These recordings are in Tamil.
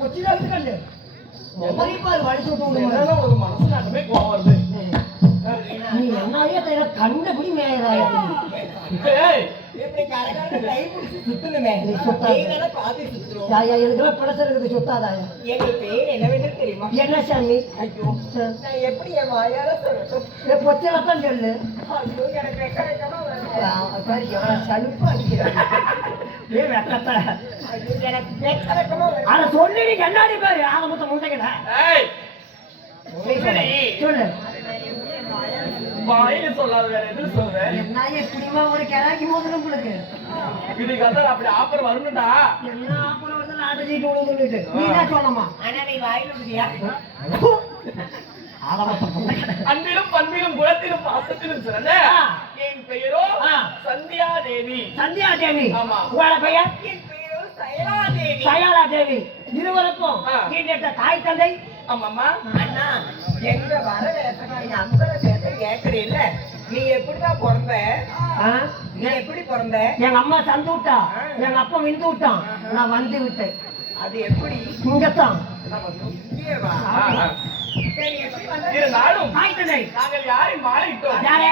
கொச்சிதான் கண்டு பாரு வலிச்சு விட்டு ஒரு மனசு நாட்டமே கோவம் வருது. நீ என்னாலே கண்டபடி மேயராயா சுத்தாதாயா என்ன சாமி எப்படி என் வாயால சொல்லட்டும் பொச்சலத்தான் சொல்லு சலுப்பு அடிக்கிறேன் அத சொல்லி நீ கண்ணாடி பாரு ஆக மொத்தம் முந்தைக்கிட்ட சொல்லு வாயில சொல்லாத வேற எதுவும் சொல்றேன். என்ன எப்படிமா ஒரு கிராக்கி மோதல் உங்களுக்கு இதுக்கு அப்படி ஆஃபர் வரும்டா. என்ன ஆஃபர் வந்து நாட்டு சீட்டு விடுதுன்னு நீ என்ன சொல்லமா ஆனா நீ வாயில விடுறியா அன்பிலும் பண்பிலும் குணத்திலும் பாசத்திலும் சிறந்த என் பெயரோ சந்தியா தேவி. சந்தியா தேவி. ஆமா. உங்களோட பெயர்? என் பெயரோ சயலா தேவி. சயலா தேவி. இருவருக்கும் நீங்க தாய் தந்தை? ஆமாம்மா. அண்ணா எங்க வர வேசக்காரி அம்பல சேர்த்து கேட்கறே இல்ல நீ எப்படிதான் பிறந்த? நீ எப்படி பிறந்த? எங்க அம்மா தந்து விட்டா எங்க அப்பா விந்து விட்டான் நான் வந்து விட்டேன். அது எப்படி? இங்கத்தான் இருந்தாலும் தாய் தந்தை நாங்கள் யாரையும் மாறிட்டோம். யாரே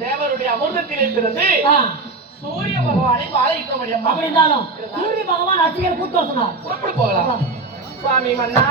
தேவருடைய அமிர்தத்தில் இருக்கிறது சூரிய பகவானை வாழைக்க முடியும். அப்படி இருந்தாலும் சூரிய பகவான் அச்சிகள் கூட்டு சொன்னார். போகலாம் சுவாமி மன்னா.